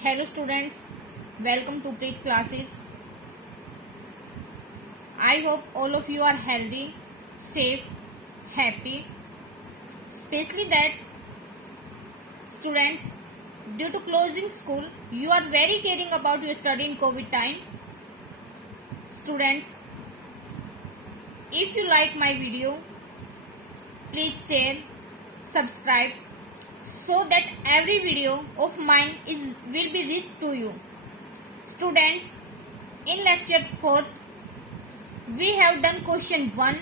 Hello students, welcome to Preet classes. I hope all of you are healthy, safe, happy. Especially that students, due to closing school, you are very caring about your study in COVID time. Students, if you like my video, please share, subscribe, so that every video of mine will be reached to you. Students, in lecture 4, we have done question 1,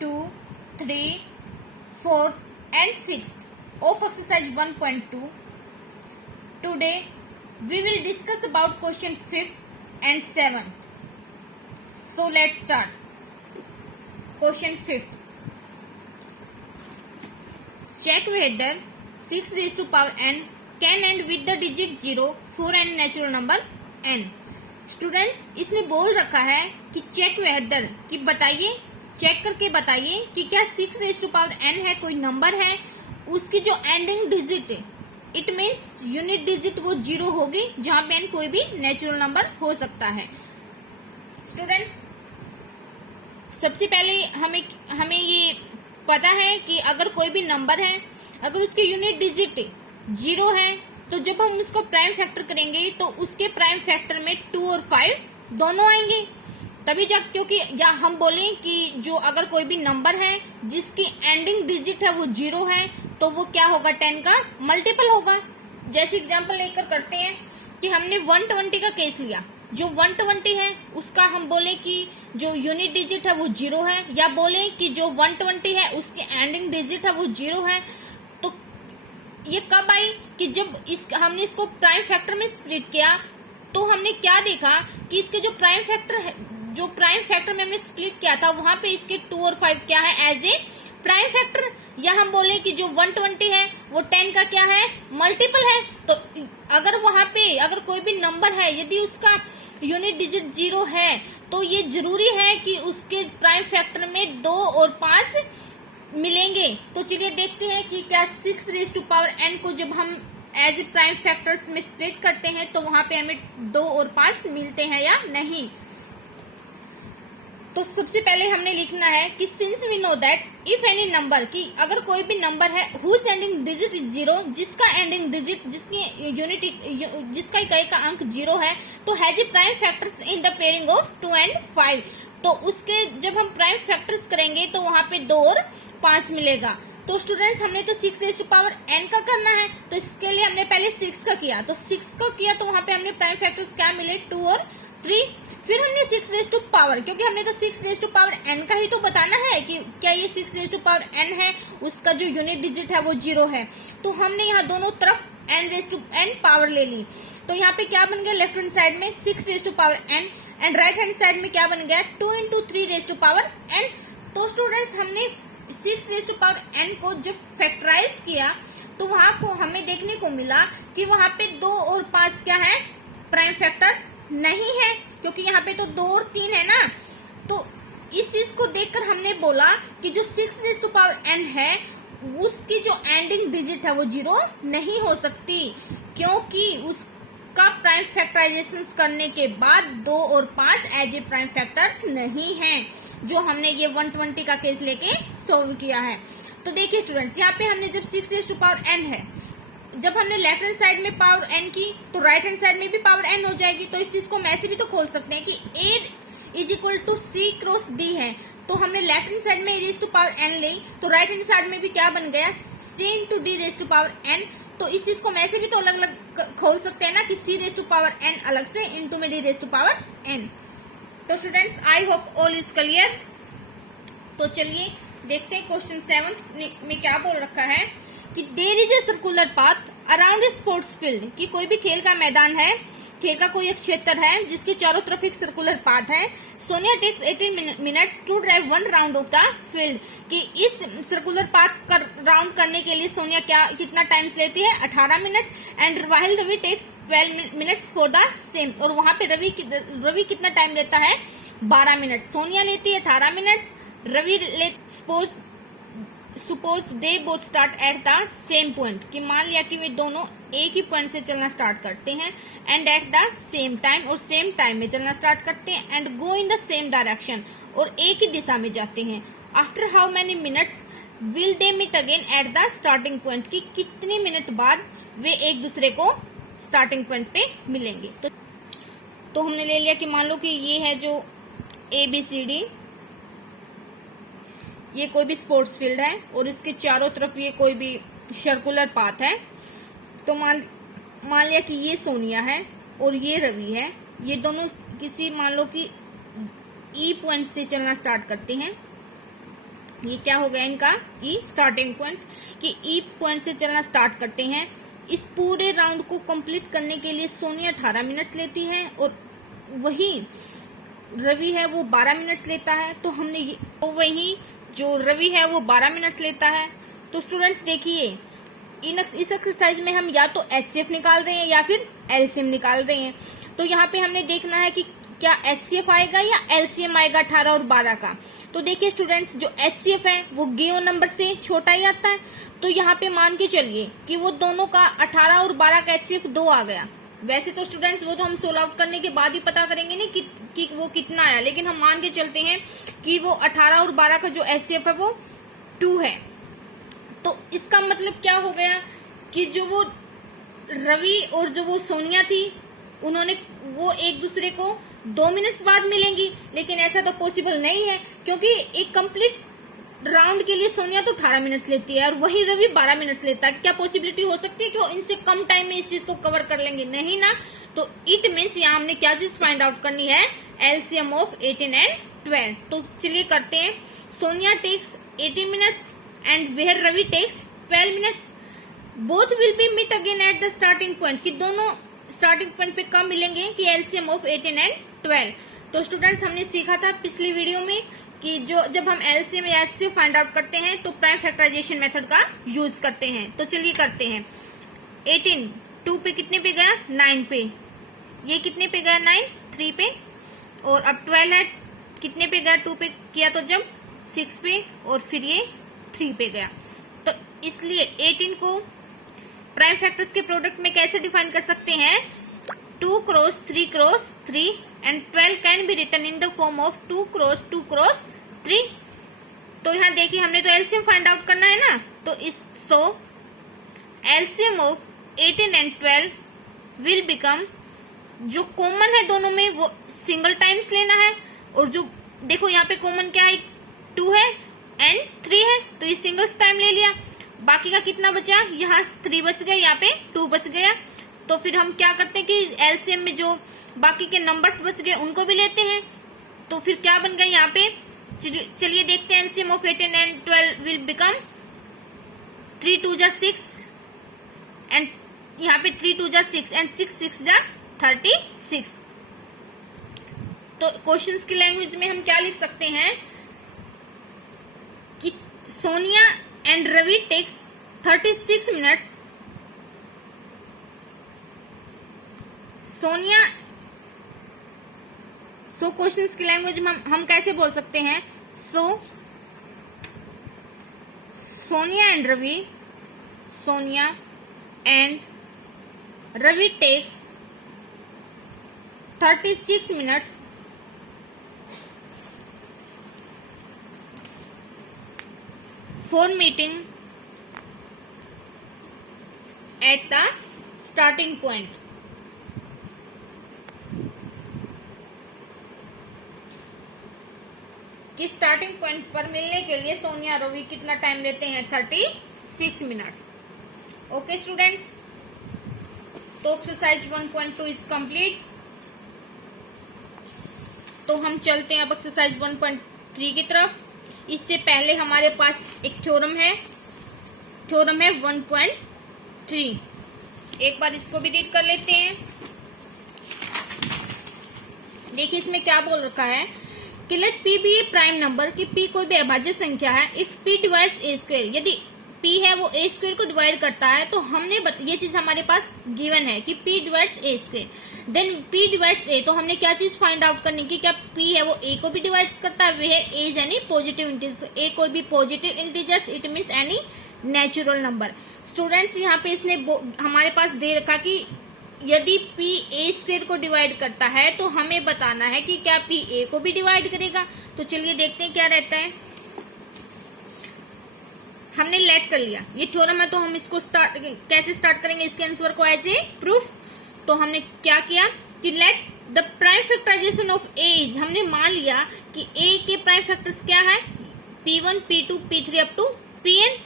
2, 3, 4 and 6 of exercise 1.2. Today, we will discuss about question 5th and 7th. So, let's start. Question 5th. Check whether 6 raised to power n can end with the digit 0 for any natural number n. Students, इसने बोल रखा है कि check whether कि बताइए, check करके बताइए कि क्या 6 रेज टू पावर n है, कोई नंबर है, उसकी जो ending digit it means unit digit वो 0 होगी, जहां पे n कोई भी नेचुरल नंबर हो सकता है. स्टूडेंट्स, सबसे पहले हमें ये पता है कि अगर कोई भी नंबर है, अगर उसकी यूनिट डिजिट 0 है, तो जब हम उसको प्राइम फैक्टर करेंगे तो उसके प्राइम फैक्टर में 2 और 5 दोनों आएंगे. तभी जब, क्योंकि या हम बोलें कि जो अगर कोई भी नंबर है जिसकी एंडिंग डिजिट है वो 0 है, तो वो क्या होगा, 10 का मल्टीपल होगा. जैसे एग्जांपल लेकर करते हैं कि हमने 120 का केस लिया. जो 120 है उसका हम बोले कि जो यूनिट डिजिट है वो 0 है, या बोले कि जो 120 है उसकी एंडिंग डिजिट है वो 0 है. तो ये कब आई कि जब हमने इसको प्राइम फैक्टर में स्प्लिट किया, तो हमने क्या देखा कि इसके जो प्राइम फैक्टर है, जो प्राइम फैक्टर में हमने स्प्लिट किया था, वहां पे इसके 2 और 5 क्या है, एज ए प्राइम फैक्टर. या हम बोले कि जो 120 है वो 10 का क्या है, मल्टीपल है. तो अगर वहां पे अगर कोई भी नंबर है, यदि उसका यूनिट डिजिट 0 है, तो ये जरूरी है कि उसके प्राइम फैक्टर में 2 और 5 मिलेंगे. तो चलिए देखते हैं कि क्या 6 रेज टू पावर n को जब हम एज ए प्राइम फैक्टर्स में स्प्लिट करते हैं तो वहां पे हमें 2 और 5 मिलते हैं या नहीं. तो सबसे पहले हमने लिखना है कि since we know that if any number, कि अगर कोई भी नंबर है हुज एंडिंग डिजिट इज 0, जिसका एंडिंग डिजिट, जिसकी यूनिट, जिसका इकाई का अंक 0 है, तो has a prime factors in the pairing of 2 and 5. तो उसके जब हम प्राइम फैक्टर्स करेंगे तो वहां पे 2 और 5 मिलेगा. तो स्टूडेंट्स, हमने तो 6 रेज टू पावर n का करना है, तो इसके लिए हमने पहले 6 का किया. तो 6 का किया तो वहां पे हमने प्राइम फैक्टर्स क्या मिले, 2 और 3. फिर हमने 6 रेज टू पावर, क्योंकि हमने तो 6 रेज टू पावर n का ही तो बताना है कि क्या ये 6 रेज टू पावर n है, उसका जो यूनिट डिजिट है वो 0 है. तो हमने यहाँ दोनों तरफ n raise to n power ले ली. तो यहाँ पे क्या बन गया, लेफ्ट हैंड साइड में 6 raise to power n and right hand side में क्या बन गया, 2 into 3 raise to power n. तो स्टूडेंट्स, हमने 6 रेज टू पावर n को जब फैक्टराइज किया तो वहां को हमें देखने को मिला कि वहां पे 2 और 5 क्या है, प्राइम फैक्टर्स नहीं है, क्योंकि यहाँ पे तो 2 और 3 है ना. तो इस चीज को देखकर हमने बोला कि जो 6 रेज टू पावर n है उसकी जो एंडिंग डिजिट है वो 0 नहीं हो सकती, क्योंकि उसका प्राइम फैक्टराइजेशन करने के बाद 2 और 5 एज ए प्राइम फैक्टर्स नहीं है, जो हमने ये 120 का केस लेके सोल्व किया है. तो देखिए स्टूडेंट्स, यहाँ पे हमने जब 6 रेज टू पावर n है, जब हमने लेफ्ट हैंड साइड में पावर n की, तो राइट हैंड साइड में भी पावर n हो जाएगी. तो इस चीज को हम ऐसे भी तो खोल सकते हैं कि a is equal to c cross d है. तो हमने लेफ्ट हैंड साइड में a raise to power n ली, तो राइट हैंड साइड में भी क्या बन गया, c into d raise to power n. तो इस चीज को हम ऐसे भी तो अलग अलग खोल सकते हैं ना कि c raise to power n अलग से इंटू में d raise to power n. तो students, I hope all is clear. तो चलिए देखते हैं क्वेश्चन 7 में क्या बोल रखा है कि there is a circular path around a sports field, कि कोई भी खेल का मैदान है, खेल का कोई एक क्षेत्र है जिसके चारों तरफ एक सर्कुलर पाथ है. Sonia takes 18 minutes to drive 1 round of the field, कि इस सर्कुलर पाथ का राउंड करने के लिए सोनिया कितना टाइम लेती है, 18 minute. And while Ravi takes 12 minutes for the same, और वहां पे रवि कितना टाइम लेता है, 12 मिनट. सोनिया लेती है 18 minute, Ravi suppose suppose they both start at the same point, कि मान लिया कि वे दोनों एक ही पॉइंट से चलना स्टार्ट करते हैं, and at the same time, और सेम टाइम में चलना स्टार्ट करते हैं, and go in the same direction, और एक ही दिशा में जाते हैं। After how many minutes will they meet again at the starting point, कि कितने मिनट बाद वे एक दूसरे को स्टार्टिंग पॉइंट पे मिलेंगे। तो हमने ले लिया कि मान लो कि ये है जो ABCD, ये कोई भी स्पोर्ट्स फील्ड है और इसके चारों तरफ ये कोई भी सर्कुलर पाथ है। तो मान लिया कि ये सोनिया है और ये रवि है, ये दोनों किसी मान लो कि E पॉइंट से चलना स्टार्ट करते हैं। ये क्या हो गया इनका E स्टार्टिंग पॉइंट, कि E पॉइंट से चलना स्टार्ट करते हैं। इस पूरे राउंड को कंप्लीट करने के लिए सोनिया 18 मिनट्स लेती है और वही रवि है वो 12 मिनट्स लेता है। तो हमने ये, तो वही जो रवि है वो 12 मिनट्स लेता है। तो स्टूडेंट्स देखिए, इस एक्सरसाइज में हम या तो HCF निकाल रहे हैं या फिर LCM निकाल रहे हैं। तो यहाँ पे हमने देखना है कि क्या HCF आएगा या LCM आएगा 18 और 12 का। तो देखिए स्टूडेंट्स, जो HCF है वो गिवन नंबर से छोटा ही आता है। तो यहाँ पे मान के चलिए कि वो दोनों का 18 और 12 का HCF 2 आ गया। वैसे तो स्टूडेंट्स वो तो हम सोल्व आउट करने के बाद ही पता करेंगे नहीं कि वो कितना आया, लेकिन हम मान के चलते हैं कि वो 18 और 12 का जो HCF है वो 2 है। तो इसका मतलब क्या हो गया कि जो वो रवि और जो वो सोनिया थी, वो एक दूसरे को 2 मिनट्स बाद मिलेंगी, लेकिन ऐसा तो पॉसिबल नहीं है, क्योंकि एक कंप्लीट राउंड के लिए सोनिया तो 18 मिनट्स लेती है और वही रवि 12 मिनट्स लेता है। क्या पॉसिबिलिटी हो सकती है कि वो इनसे कम टाइम में इस चीज को कवर कर लेंगे? नहीं ना। तो इट मीन्स यहाँ हमने क्या चीज फाइंड आउट करनी है, LCM ऑफ 18 एंड 12। तो चलिए करते हैं। Sonia takes 18 minutes and where Ravi takes 12 minutes. Both will be meet again at the starting point, कि दोनों स्टार्टिंग पॉइंट पे कब मिलेंगे, कि LCM ऑफ 18 एंड 12। तो स्टूडेंट्स हमने सीखा था पिछली वीडियो में कि जब हम LCM या HCF फाइंड आउट करते हैं तो प्राइम फैक्टराइजेशन मेथड का यूज करते हैं। तो चलिए करते हैं। 18 2 पे कितने पे गया, 9 पे। ये कितने पे गया, 9 3 पे। और अब 12 है, कितने पे गया, 2 पे किया तो जब 6 पे, और फिर ये 3 पे गया। तो इसलिए 18 को प्राइम फैक्टर्स के प्रोडक्ट में कैसे डिफाइन कर सकते हैं, 2 cross 3 cross 3, and 12 can be written in the form of 2 cross 2 cross 3। तो यहाँ देखिए हमने तो LCM फाइंड आउट करना है ना, तो सो LCM of 18 and 12 will become, जो कॉमन है दोनों में वो सिंगल टाइम्स लेना है, और जो देखो यहाँ पे कॉमन क्या है, 2 है एंड 3 है, तो ये सिंगल्स टाइम ले लिया। बाकी का कितना बचा, यहाँ 3 बच गया, यहाँ पे 2 बच गया। तो फिर हम क्या करते हैं कि LCM में जो बाकी के नंबर्स बच गए उनको भी लेते हैं। तो फिर क्या बन गया यहाँ पे, चलिए देखते हैं। LCM of 18 and 12 will become 3 2 जा 6, एंड यहाँ पे 3 2 जा 6 एंड 6 6 जा 36। तो क्वेश्चंस की लैंग्वेज में हम क्या लिख सकते हैं कि Sonia and Ravi takes 36 minutes. Sonia, so questions की लैंग्वेज में हम कैसे बोल सकते हैं, Sonia and Ravi takes 36 minutes for meeting at the starting point. कि स्टार्टिंग पॉइंट पर मिलने के लिए सोनिया रवि कितना टाइम लेते हैं, 36 मिनट्स। ओके स्टूडेंट्स, तो एक्सरसाइज 1.2 इज कंप्लीट। तो हम चलते हैं अब एक्सरसाइज 1.3 की तरफ। इससे पहले हमारे पास एक थ्योरम है 1.3। एक बार इसको भी रीड कर लेते हैं। देखिए इसमें क्या बोल रखा है कि लेट P बी ए प्राइम नंबर, कि P कोई भी अभाज्य संख्या है। If P divides A square, यदि p है वो a स्क्वायर को डिवाइड करता है, तो हमने ये चीज हमारे पास गिवन है कि p divides a square, then p divides a, तो हमने क्या चीज फाइंड आउट करनी की क्या p है वो a को भी डिवाइड करता है, वे a is any positive integer, a कोई भी positive integers, it means any natural number. Students यहाँ पे इसने हमारे पास दे रखा कि यदि p a स्क्वायर को डिवाइड करता है तो हमें बताना है कि क्या p a को भी डिवाइड करेगा। तो चलिए देखते हैं क्या रहता है। हमने लेट कर लिया, ये थ्योरम है, तो हम इसको कैसे स्टार्ट करेंगे इसके आंसर को एज ए प्रूफ। तो हमने क्या किया कि let the prime factorization of a is, हमने मान लिया कि a के प्राइम फैक्टर्स क्या है, p1 p2 p3 up to pn,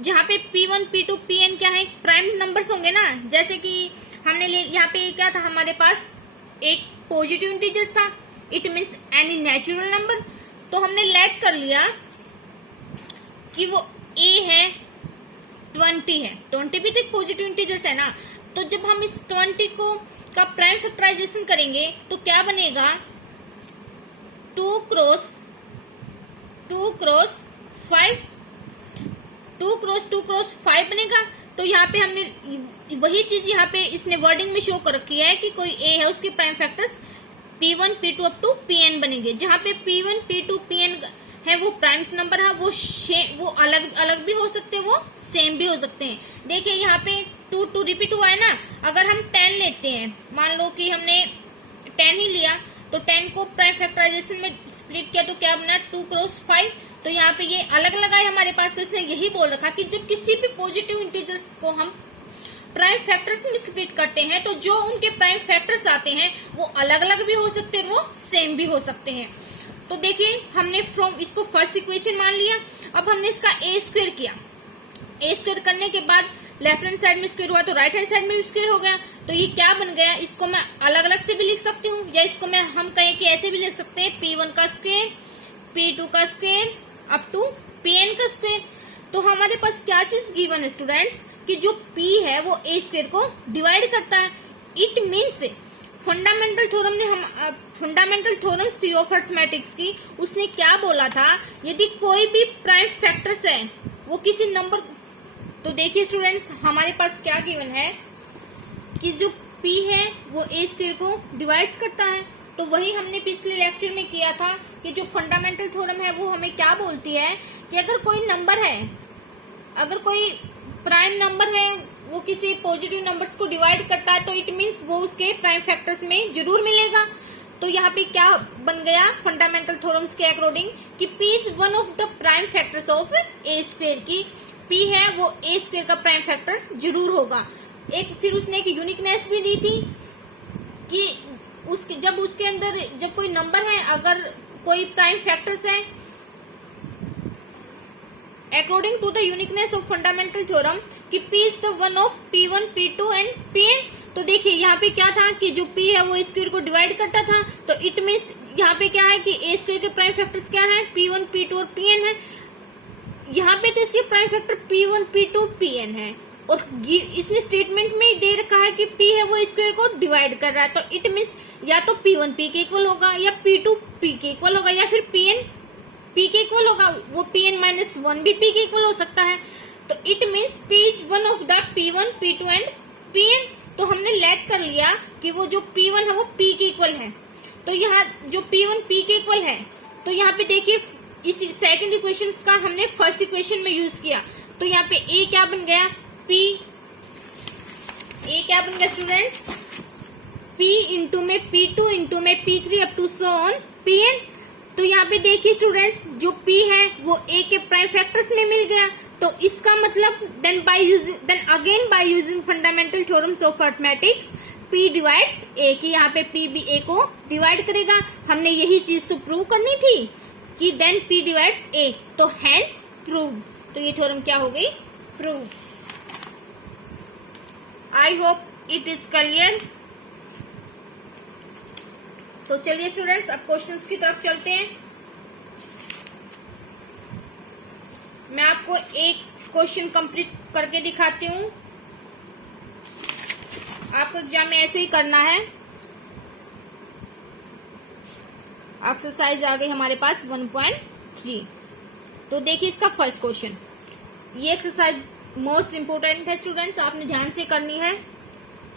जहाँ पे p1 p2 pn क्या है, प्राइम नंबर्स होंगे ना। जैसे कि हमने यहाँ पे क्या था हमारे पास, एक पॉजिटिव इंटीजर्स था, it means any natural number. तो हमने लेट कर लिया कि वो a है 20 है, 20 भी तो एक पॉजिटिव इंटीजर्स है ना। तो जब हम इस 20 को का प्राइम फैक्टराइजेशन करेंगे तो क्या बनेगा, 2 क्रॉस 5, 2 क्रॉस 5 बनेगा। तो यहाँ पे हमने वही चीज यहाँ पे इसने वर्डिंग में शो कर रखी है कि कोई a है उसके prime factors p1 p2 up to pn बनेंगे, जहाँ पे p1 p2 pn है वो प्राइम्स नंबर है, वो अलग अलग भी हो सकते हैं, वो सेम भी हो सकते हैं। देखिए यहाँ पे 2 रिपीट हुआ है ना, अगर हम 10 लेते हैं, मान लो कि हमने 10 ही लिया, तो 10 को प्राइम फैक्टराइजेशन में स्प्लिट किया तो क्या बना, 2 क्रॉस 5। तो यहाँ पे ये अलग अलग आए हमारे पास, तो इसने यही बोल रखा कि जब किसी भी पॉजिटिव इंटीजर्स को हम प्राइम फैक्टर्स में स्प्लिट करते हैं तो जो उनके प्राइम फैक्टर्स आते हैं वो अलग अलग भी हो सकते हैं, वो सेम भी हो सकते हैं। तो देखिए हमने फ्रॉम इसको फर्स्ट इक्वेशन मान लिया। अब हमने इसका a स्क्वायर किया, a स्क्वायर करने के बाद लेफ्ट हैंड साइड में स्क्वायर हुआ तो राइट हैंड साइड में भी स्क्वायर हो गया। तो ये क्या बन गया, इसको मैं अलग अलग से भी लिख सकती हूँ, या इसको मैं हम कहें कि ऐसे भी लिख सकते हैं, p1 का स्क्वायर p2 का स्क्वायर अप टू pn का स्क्वायर। तो हमारे पास क्या चीज गिवन है स्टूडेंट्स कि जो p है वो a स्क्वायर को डिवाइड करता है। इट मीन्स फंडामेंटल थ्योरम थी ऑफ अरिथमेटिक्स की, उसने क्या बोला था, यदि कोई भी प्राइम फैक्टर्स है वो किसी नंबर, तो देखिए स्टूडेंट्स हमारे पास क्या गिवन है कि जो p है वो a स्क्वायर को डिवाइड्स करता है। तो वही हमने पिछले लेक्चर में किया था कि जो फंडामेंटल थ्योरम है वो हमें क्या बोलती है कि अगर कोई नंबर है, अगर कोई प्राइम नंबर है वो किसी पॉजिटिव नंबर्स को डिवाइड करता है तो इट मीन्स वो उसके प्राइम फैक्टर्स में जरूर मिलेगा। तो यहाँ पे क्या बन गया फंडामेंटल थ्योरम्स के अकॉर्डिंग कि p is one of the prime factors of a square, की p है वो a स्क्वायर का प्राइम फैक्टर्स जरूर होगा। एक फिर उसने एक यूनिकनेस भी दी थी कि जब उसके अंदर जब कोई नंबर है, अगर कोई प्राइम फैक्टर्स है, according to the uniqueness of fundamental theorem कि p is the one of p1 p2 and pn। तो देखिए यहाँ पे क्या था कि जो p है वो स्क्वायर को डिवाइड करता था, तो इट मीन्स यहाँ पे क्या है कि a स्क्वायर के प्राइम फैक्टर्स क्या है, p1 p2 और pn है। यहाँ पे तो इसके prime factor p1 p2 pn है, और इसने स्टेटमेंट में दे रखा है कि p है वो स्क्वायर को डिवाइड कर रहा है। तो इट मीन्स या तो p1 p के इक्वल होगा, या p2 p के इक्वल होगा, या फिर pn p के इक्वल होगा, वो pn माइनस 1 भी p के इक्वल हो सकता है। तो it means p is one of the p1 p2 and pn। तो हमने लेट कर लिया कि वो जो p1 है वो p के इक्वल है। तो यहाँ जो p1 p के इक्वल है, तो यहाँ पे देखिए इस सेकंड इक्वेशन का हमने फर्स्ट इक्वेशन में यूज किया। तो यहाँ पे a क्या बन गया, a क्या बन गया स्टूडेंट्स, p इंटू में p2 इंटू में p3 up to so on pn। तो यहाँ पे देखिए स्टूडेंट्स जो p है वो a के प्राइम फैक्टर्स में मिल गया। तो इसका मतलब then again by using fundamental theorems of arithmetics p divides a, की यहाँ पे p भी a को डिवाइड करेगा। हमने यही चीज तो प्रूव करनी थी कि देन p डिवाइड्स a, तो हेंस प्रूव। तो ये थ्योरम क्या हो गई, prove. I hope it is clear. तो चलिए स्टूडेंट्स अब क्वेश्चंस की तरफ चलते हैं। मैं आपको एक क्वेश्चन कंप्लीट करके दिखाती हूँ, आपको एग्जाम में ऐसे ही करना है। एक्सरसाइज आ गई हमारे पास 1.3। तो देखिए इसका फर्स्ट क्वेश्चन, ये एक्सरसाइज मोस्ट इम्पोर्टेंट है स्टूडेंट्स, आपने ध्यान से करनी है।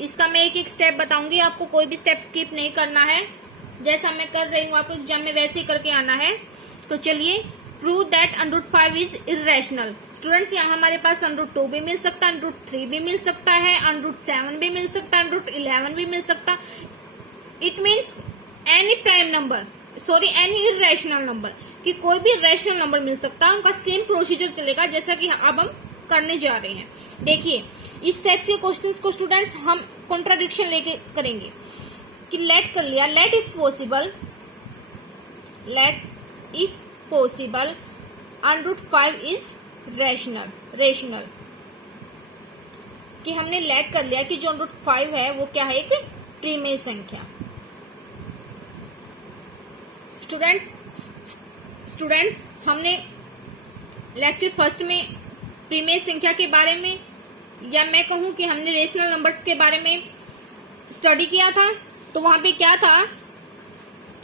इसका मैं एक एक स्टेप बताऊंगी, आपको कोई भी स्टेप स्किप नहीं करना है। जैसा मैं कर रही हूँ आपको एग्जाम में वैसे ही करके आना है। तो चलिए, prove that √5 is irrational. Students यहाँ हमारे पास √2 भी मिल सकता है, √3 भी मिल सकता है, √7 भी मिल सकता है, √11 भी मिल सकता। It means any prime number, sorry any irrational number, कि कोई भी रेशनल नंबर मिल सकता है। उनका सेम प्रोसीजर चलेगा जैसा कि अब हम करने जा रहे हैं। देखिए, इस टाइप के क्वेश्चंस को स्टूडेंट्स हम कॉन्ट्राडिक्शन लेके करेंगे कि लेट कर लिया, let if possible √5 is rational, कि हमने लेट कर लिया कि जो √5 है वो क्या है, एक प्रीमेय संख्या। स्टूडेंट्स हमने लेक्चर फर्स्ट में प्रीमेय संख्या के बारे में, या मैं कहूं कि हमने रेशनल नंबर्स के बारे में स्टडी किया था। तो वहां पे क्या था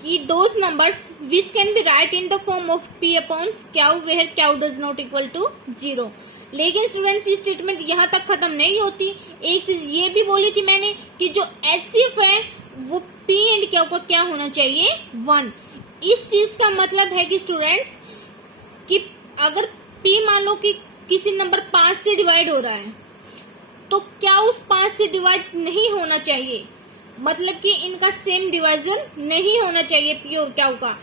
कि those numbers which can be write in the form of p upon Q where Q does not equal to 0। लेकिन स्टूडेंट्स ये स्टेटमेंट यहाँ तक खत्म नहीं होती। एक चीज ये भी बोली थी मैंने कि जो HCF है वो p एंड क्यू का क्या होना चाहिए, 1। इस चीज का मतलब है कि स्टूडेंट्स कि अगर p मान लो कि किसी नंबर 5 से डिवाइड हो रहा है, तो क्या उस 5 से डिवाइड नहीं होना चाहिए, मतलब कि इनका सेम डिवीजन नहीं होना चाहिए p और q का।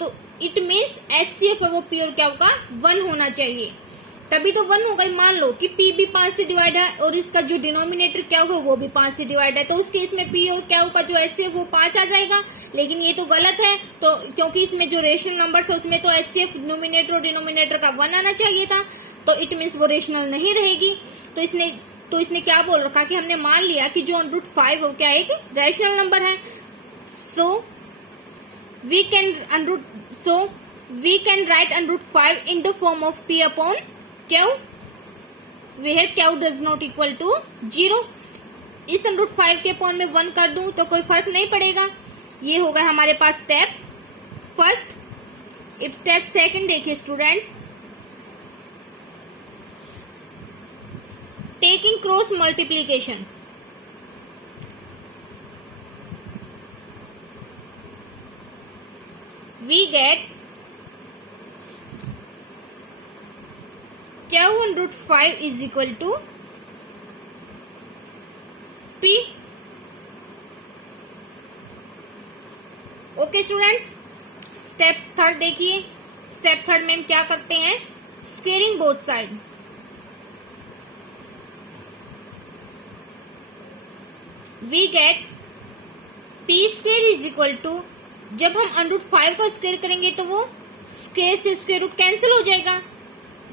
तो इट मीन्स HCF है वो p और q का 1 होना चाहिए, तभी तो 1 होगा। मान लो कि p भी 5 से डिवाइड है और इसका जो डिनोमिनेटर q है वो भी 5 से डिवाइड है, तो उस केस में p और q का जो HCF वो 5 आ जाएगा। लेकिन ये तो गलत है, तो क्योंकि इसमें जो रेशनल नंबर है उसमें तो HCF नोमिनेटर और डिनोमिनेटर का 1 आना चाहिए था, तो इट मीन्स वो रेशनल नहीं रहेगी। तो इसने क्या बोल रखा कि हमने मान लिया कि जो √5 हो क्या एक रेशनल नंबर है। So we can write √5 in the form of p upon Q where Q does not equal to 0। इस √5 के अपॉन में 1 कर दूं तो कोई फर्क नहीं पड़ेगा। ये होगा हमारे पास स्टेप फर्स्ट। अब स्टेप सेकंड देखिए students, taking cross multiplication. We get Q √5 is equal to P। Okay students, step third देखिए। स्टेप थर्ड में हम क्या करते हैं, squaring both side. We get p² is equal to, जब हम √5 का स्क्वेयर करेंगे तो वो स्क्वेयर से स्क्वेयर रूट कैंसिल हो जाएगा।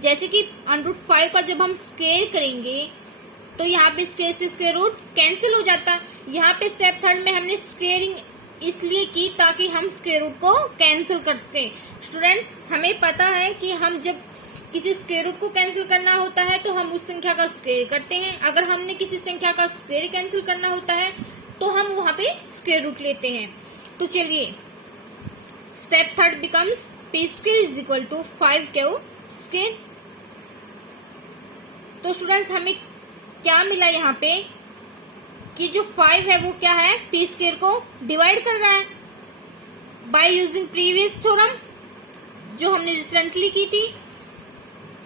जैसे कि √5 का जब हम स्क्वेयर करेंगे तो यहाँ पे स्क्वेयर से स्क्वेयर रूट कैंसिल हो जाता। यहाँ पे स्टेप थर्ड में हमने स्क्वेयरिंग इसलिए की ताकि हम स्क्वेयर रूट को कैंसिल कर सकें। स्टूडेंट्स हमें पता है कि हम जब किसी स्क्वेयर रूट को कैंसिल करना होता है तो हम उस संख्या का स्क्वेयर करते हैं। अगर हमने किसी संख्या का स्क्वेयर कैंसिल करना होता है तो हम वहां पे स्क्वेयर रूट लेते हैं। तो चलिए, step third becomes p² is equal to 5q²। तो स्टूडेंट्स हमें क्या मिला यहाँ पे कि जो 5 है वो क्या है, p² को डिवाइड कर रहा है बाय यूजिंग प्रीवियस थ्योरम जो हमने रिसेंटली की थी।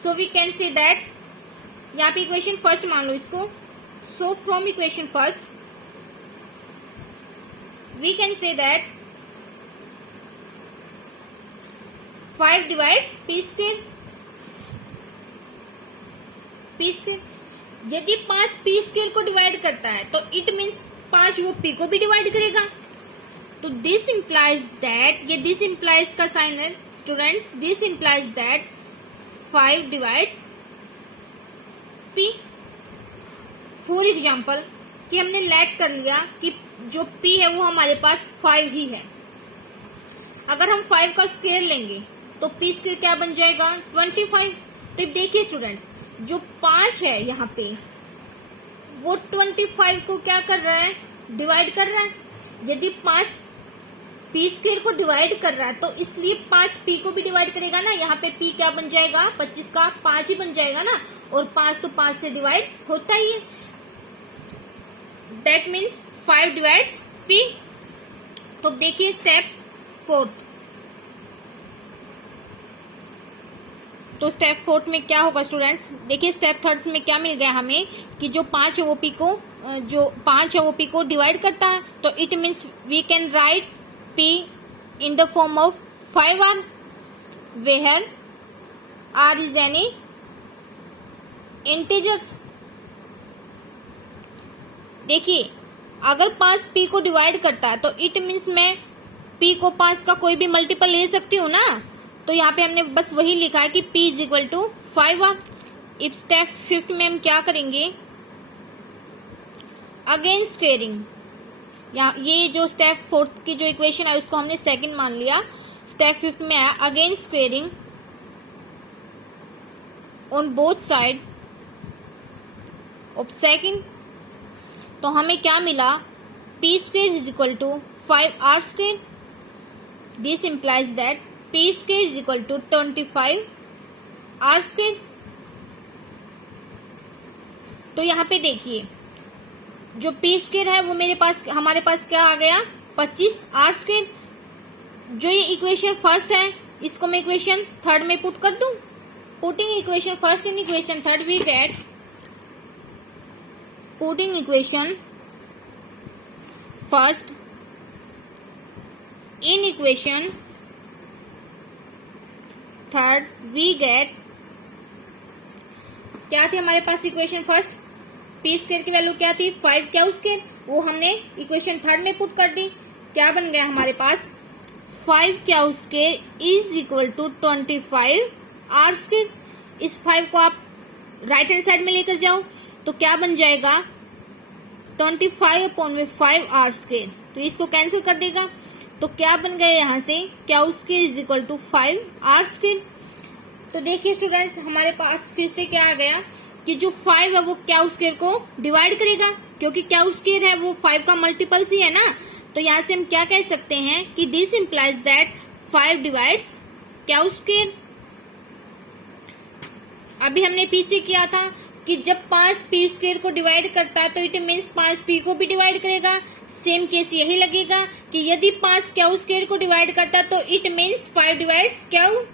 So we can say that, यहाँ पे इक्वेशन फर्स्ट मान लो इसको। So from equation first we can say that 5 divides p²। यदि 5 p² को डिवाइड करता है तो इट मीन्स 5 वो p को भी डिवाइड करेगा। तो दिस इंप्लाइज दैट, ये दिस इंप्लाइज का साइन है students, this implies that 5 divides p। For example कि हमने लेट कर लिया कि जो p है वो हमारे पास 5 ही है। अगर हम 5 का स्क्वायर लेंगे तो p² क्या बन जाएगा, 25। तो देखिए स्टूडेंट्स, जो 5 है यहाँ पे वो 25 को क्या कर रहा है, डिवाइड कर रहा है। यदि 5 पी स्क्वायर को डिवाइड कर रहा है तो इसलिए 5 पी को भी डिवाइड करेगा ना। यहाँ पे पी क्या बन जाएगा, 25 का 5 ही बन जाएगा ना, और 5 तो 5 से डिवाइड होता ही है। That means 5 divides P. तो देखिए स्टेप 4। तो स्टेप 4 में क्या होगा स्टूडेंट्स, देखिए स्टेप 3 में क्या मिल गया हमें कि जो 5 है वो पी को डिवाइड करता है। तो it means we can write P in the form of 5R, where R is any integers। देखिए अगर 5 P को डिवाइड करता है तो इट मीन्स मैं P को 5 का कोई भी मल्टीपल ले सकती हूँ ना। तो यहाँ पे हमने बस वही लिखा है कि P is equal to 5R। If step 5 में हम क्या करेंगे, अगेन स्क्वेयरिंग। ये जो स्टेप 4 की जो इक्वेशन है उसको हमने सेकंड मान लिया। स्टेप 5 में है again squaring on both side of second. तो हमें क्या मिला, P square is equal to 5R square. This implies that P square is equal to 25R square. तो यहाँ पे देखिए जो पी स्क्वेयर है वो हमारे पास क्या आ गया, 25R स्क्वेयर। जो ये इक्वेशन फर्स्ट है इसको मैं इक्वेशन थर्ड में पुट कर दूं। Putting equation first in equation third we get, putting equation first in equation third we get, क्या थी हमारे पास इक्वेशन फर्स्ट, पी स्क्वायर की वैल्यू क्या थी 5 क्यू स्क्वायर, वो हमने इक्वेशन थर्ड में पुट कर दी। क्या बन गया हमारे पास, 5 Q square is equal to 25R square. इस 5 को आप राइट हैंड साइड में लेकर जाओ तो क्या बन जाएगा, 25/5R स्क्वायर। तो इसको कैंसिल कर देगा तो क्या बन गया यहाँ से, Q square is equal to 5R square. तो देखिए स्टूडेंट्स हमारे पास फिर से क्या आ गया कि जो 5 है वो क्यू स्क्वायर को डिवाइड करेगा, क्योंकि क्यू स्क्वायर है वो 5 का मल्टीपल ही है ना। तो यहाँ से हम क्या कह सकते हैं कि this implies that 5 divides Q square. अभी हमने पीछे किया था कि जब 5 पी स्क्वायर को डिवाइड करता है तो इट मीन्स 5 पी को भी डिवाइड करेगा। सेम केस यही लगेगा कि यदि 5 क्यू स्क्वायर को डिवाइड करता है तो इट मीन्स 5 डिवाइड्स क्यू।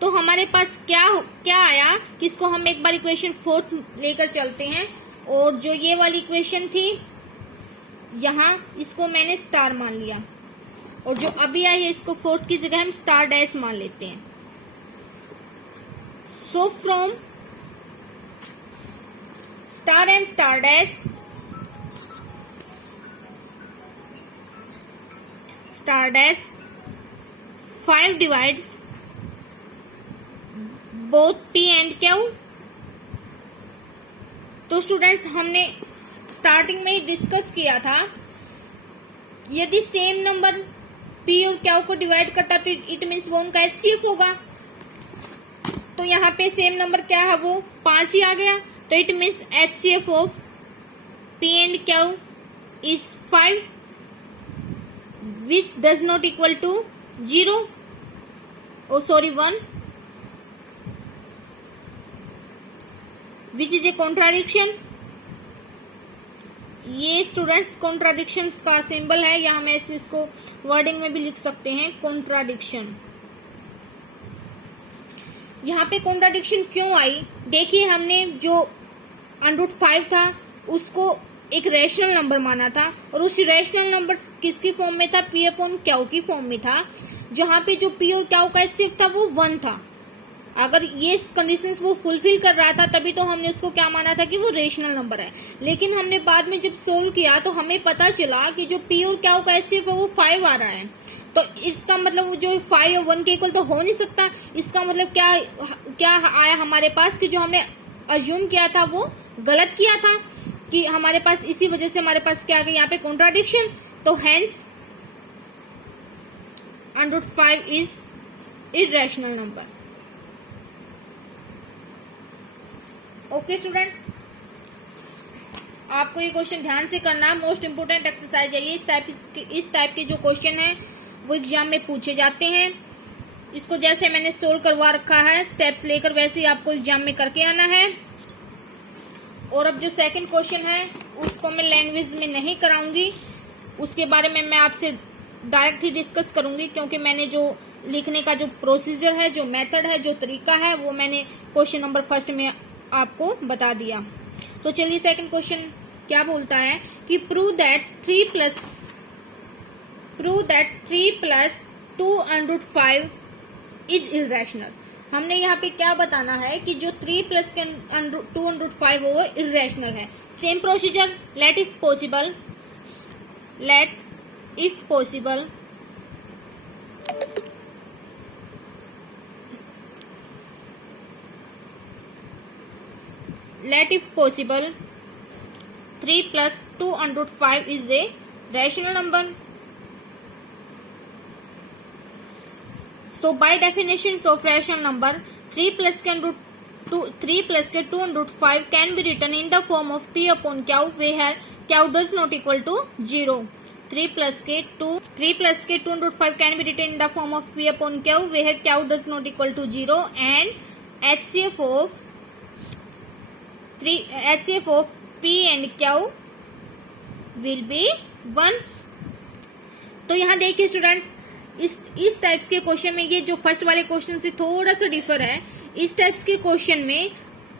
तो हमारे पास क्या आया कि इसको हम एक बार इक्वेशन 4 लेकर चलते हैं, और जो ये वाली इक्वेशन थी यहाँ इसको मैंने स्टार मान लिया, और जो अभी आई है इसको 4 की जगह हम स्टार डैश मान लेते हैं। So from star and star dash, star dash 5 divides both P and Q। तो स्टूडेंट्स हमने स्टार्टिंग में ही डिस्कस किया था, यदि सेम नंबर P और Q को डिवाइड करता तो इट मीन्स वो उनका HCF होगा। तो यहाँ पे सेम नंबर क्या है, वो 5 ही आ गया। तो it means HCF of P and Q is 5 which does not equal to 0, oh sorry 1, which is a contradiction। ये स्टूडेंट्स कॉन्ट्राडिक्शन का सिंबल है, या हम ऐसे इसको वर्डिंग में भी लिख सकते हैं कॉन्ट्राडिक्शन। यहाँ पे कॉन्ट्राडिक्शन क्यों आई, देखिए हमने जो √5 था उसको एक रेशनल नंबर माना था, और उस रेशनल नंबर किसकी फॉर्म में था, P/Q की फॉर्म में था, जहां पे जो P और Q का HCF था वो 1 था। अगर ये कंडीशंस वो फुलफिल कर रहा था तभी तो हमने उसको क्या माना था कि वो रेशनल नंबर है। लेकिन हमने बाद में जब सोल्व किया तो हमें पता चला कि जो P और Q का HCF है वो 5 आ रहा है। तो इसका मतलब जो 5 और 1 के इक्वल तो हो नहीं सकता। इसका मतलब क्या आया हमारे पास कि जो हमने अज्यूम किया था वो गलत किया था, कि हमारे पास इसी वजह से हमारे पास क्या आ गया यहाँ पे कॉन्ट्राडिक्शन। तो hence √5 is irrational number. Okay student, आपको ये क्वेश्चन ध्यान से करना है, मोस्ट इंपोर्टेंट एक्सरसाइज है ये। इस टाइप के जो क्वेश्चन है वो एग्जाम में पूछे जाते हैं। इसको जैसे मैंने सोल्व करवा रखा है स्टेप्स लेकर, वैसे ही आपको एग्जाम में करके आना है। और अब जो सेकंड क्वेश्चन है उसको मैं लैंग्वेज में नहीं कराऊंगी, उसके बारे में मैं आपसे डायरेक्ट ही डिस्कस करूंगी, क्योंकि मैंने जो लिखने का जो प्रोसीजर है, जो मेथड है, जो तरीका है, वो मैंने क्वेश्चन नंबर फर्स्ट में आपको बता दिया। तो चलिए सेकंड क्वेश्चन क्या बोलता है कि prove that 3 plus 2√5 is irrational. हमने यहाँ पे क्या बताना है कि जो 3 प्लस 2√5 हो वो इरेशनल है। Same procedure, let if possible let if possible 3 plus 2√5 is a rational number. So by definitions of rational number, 3 plus 2√5 can be written in the form of P upon Q, where Q does not equal to 0. 3 plus के 2√5 can be written in the form of P upon Q, where Q does not equal to 0, and HCF of P and Q will be 1. तो यहाँ देखिए students, इस types के question में, ये जो first वाले क्वेश्चन से थोड़ा सा डिफर है, इस टाइप्स के क्वेश्चन में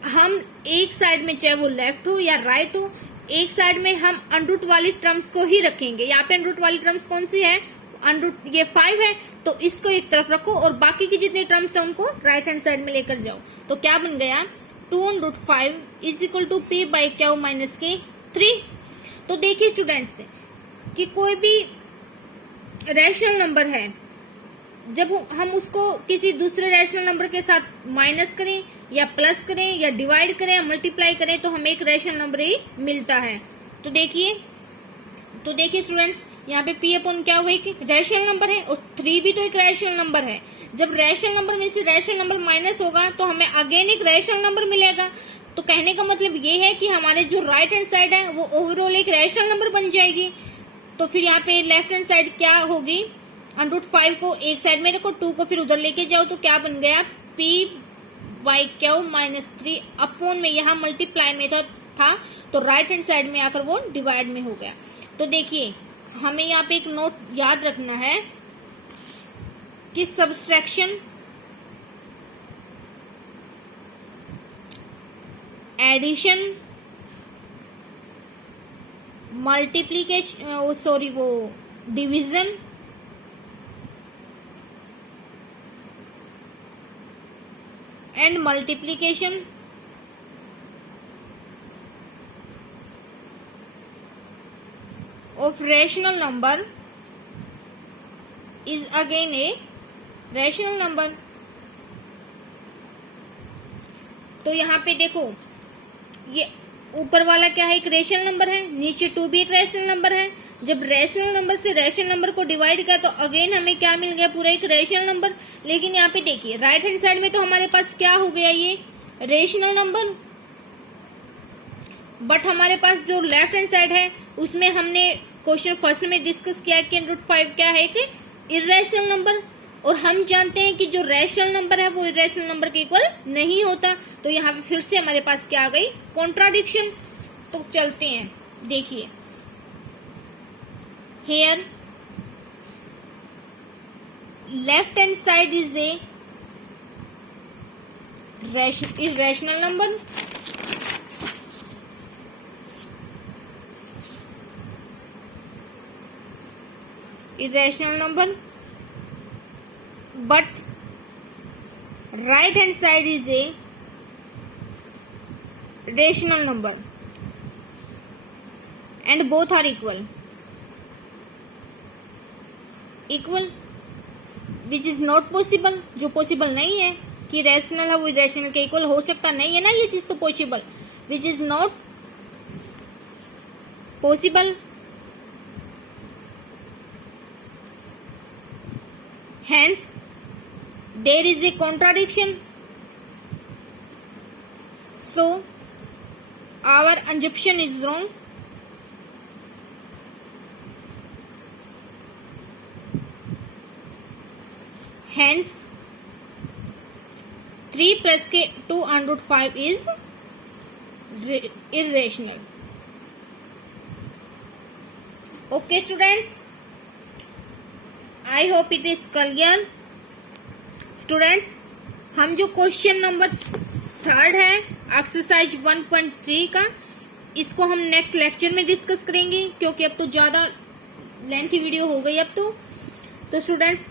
हम एक साइड में, चाहे वो लेफ्ट हो या राइट हो, एक साइड में हम अंडरूट वाली टर्म्स को ही रखेंगे। यहाँ पे अंडरूट वाली टर्म्स कौन सी है? अंडरूट ये 5 है, तो इसको एक तरफ रखो और बाकी की जितनी टर्म्स है उनको राइट हैंड साइड में लेकर जाओ। तो क्या बन गया? 2√5 is equal to P by Q minus के 3। तो देखिए स्टूडेंट्स कि कोई भी रैशनल नंबर है, जब हम उसको किसी दूसरे रैशनल नंबर के साथ माइनस करें या प्लस करें या डिवाइड करें या मल्टीप्लाई करें तो हमें एक रैशनल नंबर ही मिलता है। तो देखिए स्टूडेंट्स, यहाँ पे P अपॉन क्या हुआ, एक रैशनल नंबर है और 3 भी तो एक रैशनल नंबर है। जब रैशनल नंबर में से रैशनल नंबर माइनस होगा तो हमें अगेन एक रैशनल नंबर मिलेगा। तो कहने का मतलब ये है कि हमारे जो राइट हैंड साइड है वो ओवरऑल एक रैशनल नंबर बन जाएगी। तो फिर यहाँ पे लेफ्ट हैंड साइड क्या होगी? √5 को एक साइड में रखो, 2 को फिर उधर लेके जाओ, तो क्या बन गया? P by Q minus 3 upon में यहाँ मल्टीप्लाई मेथड था तो राइट हैंड साइड में आकर वो डिवाइड में हो गया। तो देखिए हमें यहाँ पे एक नोट याद रखना है कि subtraction, addition, multiplication, division, and multiplication of rational number is again a rational number. तो यहाँ पे देखो ये ऊपर वाला क्या है? एक रेशनल नंबर है, नीचे 2 भी एक रेशनल नंबर है। जब रेशनल नंबर से रेशनल नंबर को डिवाइड किया तो अगेन हमें क्या मिल गया? पूरा एक रेशनल नंबर। लेकिन यहाँ पे देखिए राइट हैंड साइड में तो हमारे पास क्या हो गया? ये रेशनल नंबर, बट हमारे पास जो लेफ्ट हैंड साइड है उसमें हमने क्वेश्चन फर्स्ट में डिस्कस किया कि √5 क्या है? कि इरेशनल नंबर, और हम जानते हैं कि जो रैशनल नंबर है वो इरेशनल नंबर के इक्वल नहीं होता। तो यहाँ पे फिर से हमारे पास क्या आ गई? कॉन्ट्राडिक्शन। तो चलते हैं, देखिए here left hand side is a irrational number, but right hand side is a rational number and both are equal, which is not possible, जो possible नहीं है कि रैशनल है वो इरेशनल के इक्वल हो सकता नहीं है ना, ये चीज तो possible, which is not possible. Hence, there is a contradiction. So, our assumption is wrong. Hence 3 plus k 2 under root 5 is irrational. Okay students, I hope it is clear. Students, हम जो क्वेश्चन नंबर 3 है exercise 1.3 का, इसको हम next lecture में discuss करेंगे, क्योंकि अब तो ज्यादा लेंथी वीडियो हो गई अब तो स्टूडेंट्स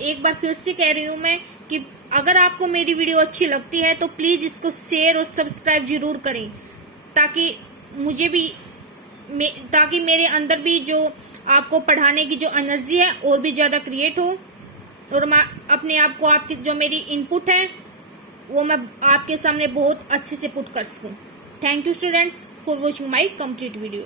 एक बार फिर से कह रही हूं मैं कि अगर आपको मेरी वीडियो अच्छी लगती है तो प्लीज इसको शेयर और सब्सक्राइब जरूर करें, ताकि मेरे अंदर भी जो आपको पढ़ाने की जो एनर्जी है और भी ज्यादा क्रिएट हो, और मैं अपने आप को आपकी जो मेरी इनपुट है वो मैं आपके सामने बहुत अच्छे से पुट कर सकूं। Thank you students for watching my complete video.